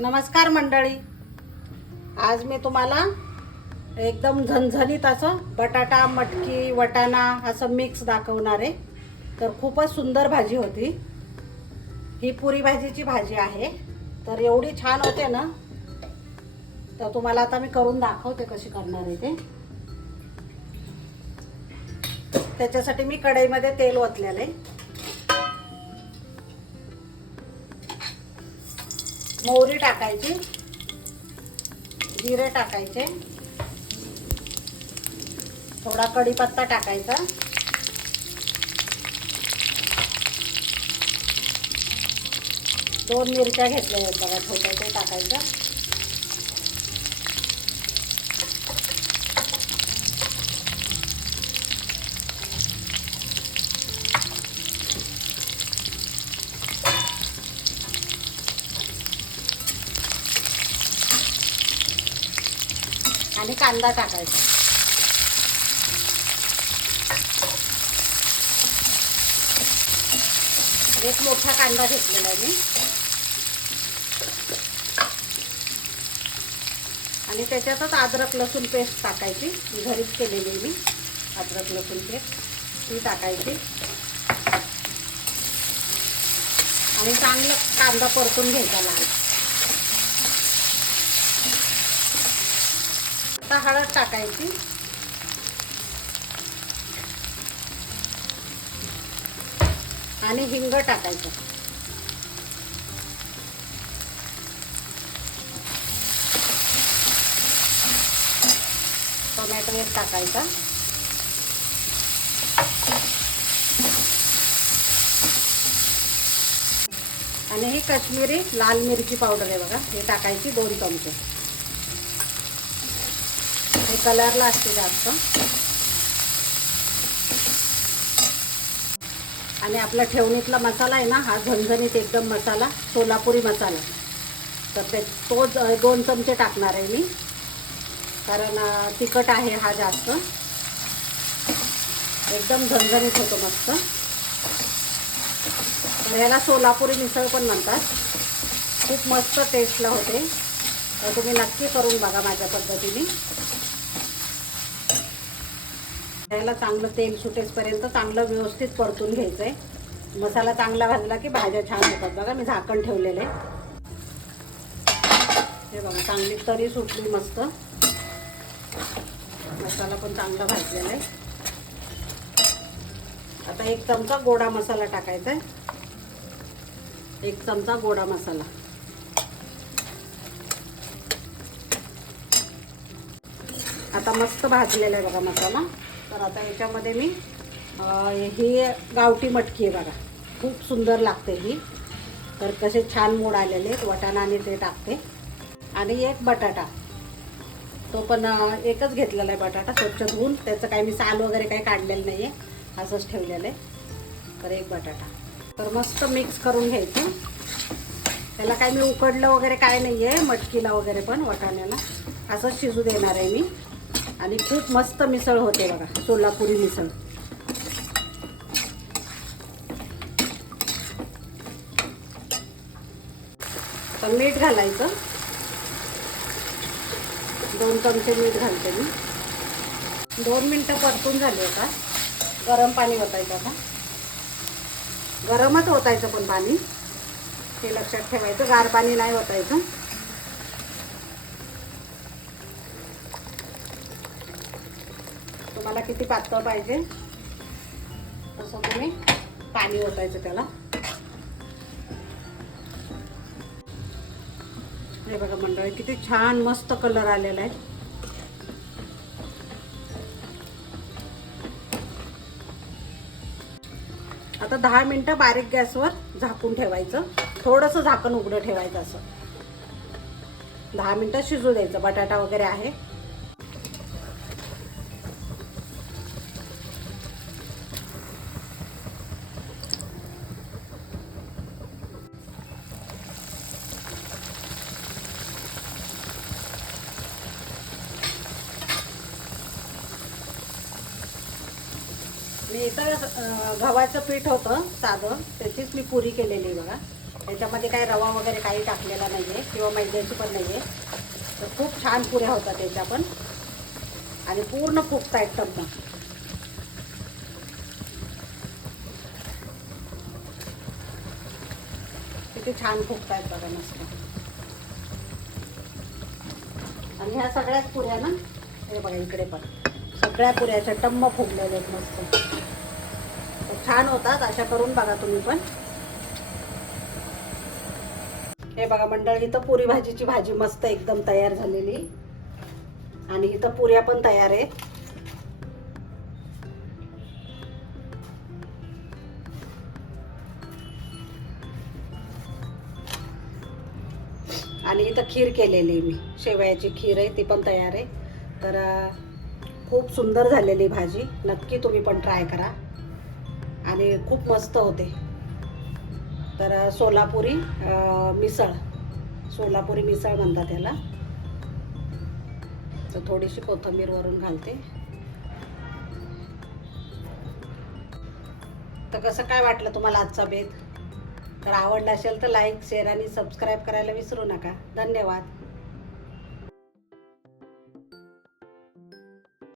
नमस्कार मंडळी. आज मी तुम्हाला एकदम झणझणीत असं बटाटा मटकी वटाणा असं मिक्स दाखवणार आहे. तर खूपच सुंदर भाजी होती. ही पुरी भाजीची भाजी आहे. तर एवढी छान होते ना तर तुम्हाला आता मी करून दाखवते कशी करणार आहे ते. त्याच्यासाठी मी कढईमध्ये तेल ओतलेलं आहे. मोहरी टाकायची. जिरे टाकायचे. थोडा कढीपत्ता टाकायचा. दोन मिरच्या घेतल्या बघा छोट्या ते टाकायचं आणि कांदा टाकायचा. एक मोठा कांदा घेतलेला आहे मी. आणि त्याच्यातच अद्रक लसूण पेस्ट टाकायची. मी घरीच केलेली आहे मी अद्रक लसूण पेस्ट. ती टाकायची. आणि चांगलं कांदा परतून घ्यायचा लाल. आता हळद टाकायची. आणि हिंग टाकायचं. टोमॅटो एक टाकायचा. आणि ही काश्मीरी लाल मिरची पावडर आहे बघा हे टाकायची दोन चमचे. हे कलरला असते. जास्त आणि आपला ठेवणीतला मसाला आहे ना हा झणझणीत एकदम मसाला सोलापुरी मसाला तर ते तो दोन चमचे टाकणार आहे मी. कारण तिखट आहे हा जास्त. एकदम झणझणीत होतो मस्त. तर ह्याला सोलापुरी मिसळ पण म्हणतात. खूप मस्त टेस्टला होते. तर तुम्ही नक्की करून बघा माझ्या पद्धतीने. त्याला चांगलं तेल सुटेसपर्यंत चांगलं व्यवस्थित परतून घ्यायचं आहे मसाला चांगला भाजला की भाज्या छान होतात. बघा मी झाकण ठेवलेलं आहे. हे बघा चांगली तरी सुटली मस्त. मसाला पण चांगला भाजलेला आहे. आता एक चमचा गोडा मसाला टाकायचा आहे. एक चमचा गोडा मसाला. आता मस्त भाजलेला आहे बघा मसाला. तर आता याच्यामध्ये मी ही गावठी मटकी आहे बघा. खूप सुंदर लागते ही. तर कसे छान मोड आलेले आहेत. वटाणा आणि ते टाकते. आणि एक बटाटा. तो पण एकच घेतलेला आहे बटाटा. स्वच्छ धुवून. त्याचं काही मी साल वगैरे काही काढलेलं नाही आहे असंच ठेवलेलं आहे. तर एक बटाटा. तर मस्त मिक्स करून घ्यायची. त्याला काही मी उकडलं वगैरे काय नाही आहे मटकीला वगैरे पण वटाण्याला. असंच शिजू देणार आहे मी. आणि खूप मस्त मिसळ होते बघा सोलापुरी मिसळ. तर मीठ घालायचं. दोन चमचे मीठ घालते मी. दोन मिनटं परतून झाली आता. गरम पाणी ओतायचं आता. गरमच ओतायचं पण पाणी. ते लक्षात ठेवायचं गार पाणी नाही ओतायचं. तुम्हाला किती पातळ पाहिजे? तसं तुम्ही पाणी ओतायचं त्याला. हे बघा मंडळी किती छान मस्त कलर आलेला आहे. आता दहा मिनटं बारीक गॅसवर झाकून ठेवायचं. थोडंसं झाकण उघडं ठेवायचं असं. दहा मिनटं शिजू द्यायचं. बटाटा वगैरे आहे. मी इथं गव्हाचं पीठ होतं साधं त्याचीच मी पुरी केलेली बघा. त्याच्यामध्ये काही रवा वगैरे काही टाकलेला नाही आहे किंवा मैद्याची पण नाही आहे तर खूप छान पुऱ्या होतात त्याच्या पण. आणि पूर्ण फुगतायत टम्म किती छान फुगतायत बघा मस्त. आणि ह्या सगळ्याच पुऱ्या ना हे बघा इकडे पण. सगळ्या पुऱ्याच्या टम्म फुगलेल्या आहेत मस्त. छान होतात अशा करून बघा तुम्ही पण. हे बघा मंडळ इथं पुरी भाजीची भाजी मस्त एकदम तयार झालेली. आणि इथं पुऱ्या पण तयार आहेत. आणि इथं खीर केलेली आहे मी. शेवयाची खीर आहे ती पण तयार आहे. तर खूप सुंदर झालेली भाजी. नक्की तुम्ही पण ट्राय करा. आणि खूप मस्त होते. तर सोलापुरी मिसळ. सोलापुरी मिसळ म्हणतात त्याला. तर थोडीशी कोथंबीर वरून घालते. तर कसं काय वाटलं तुम्हाला आजचा बेत तर आवडला असेल तर लाईक शेअर आणि सबस्क्राईब करायला विसरू नका. धन्यवाद.